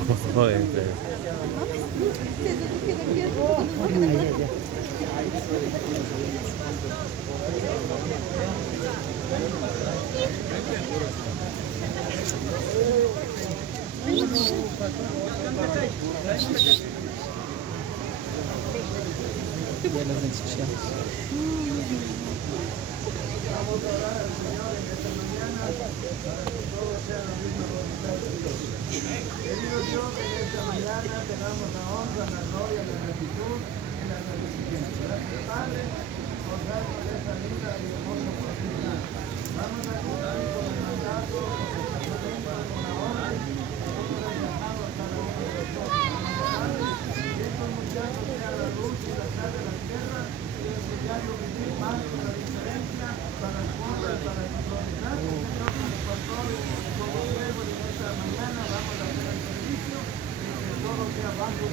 Joder, Querido Dios, en esta mañana te damos la honra, la gloria, la gratitud y la agradecimiento. Gracias, Padre, por darnos esta linda y hermosa oportunidad. Vamos a cumplir con el mandato, con el parlamento, con la orden que tú has dejado a cada uno de nosotros. Padre, que estos muchachos sean la luz y la sal de la tierra y enseñarnos a vivir más con la diferencia para el pueblo y para el pueblo. Gracias, Señor, por el control, como siervo de esta mañana. Vamos a hacer el servicio y que todo sea bajo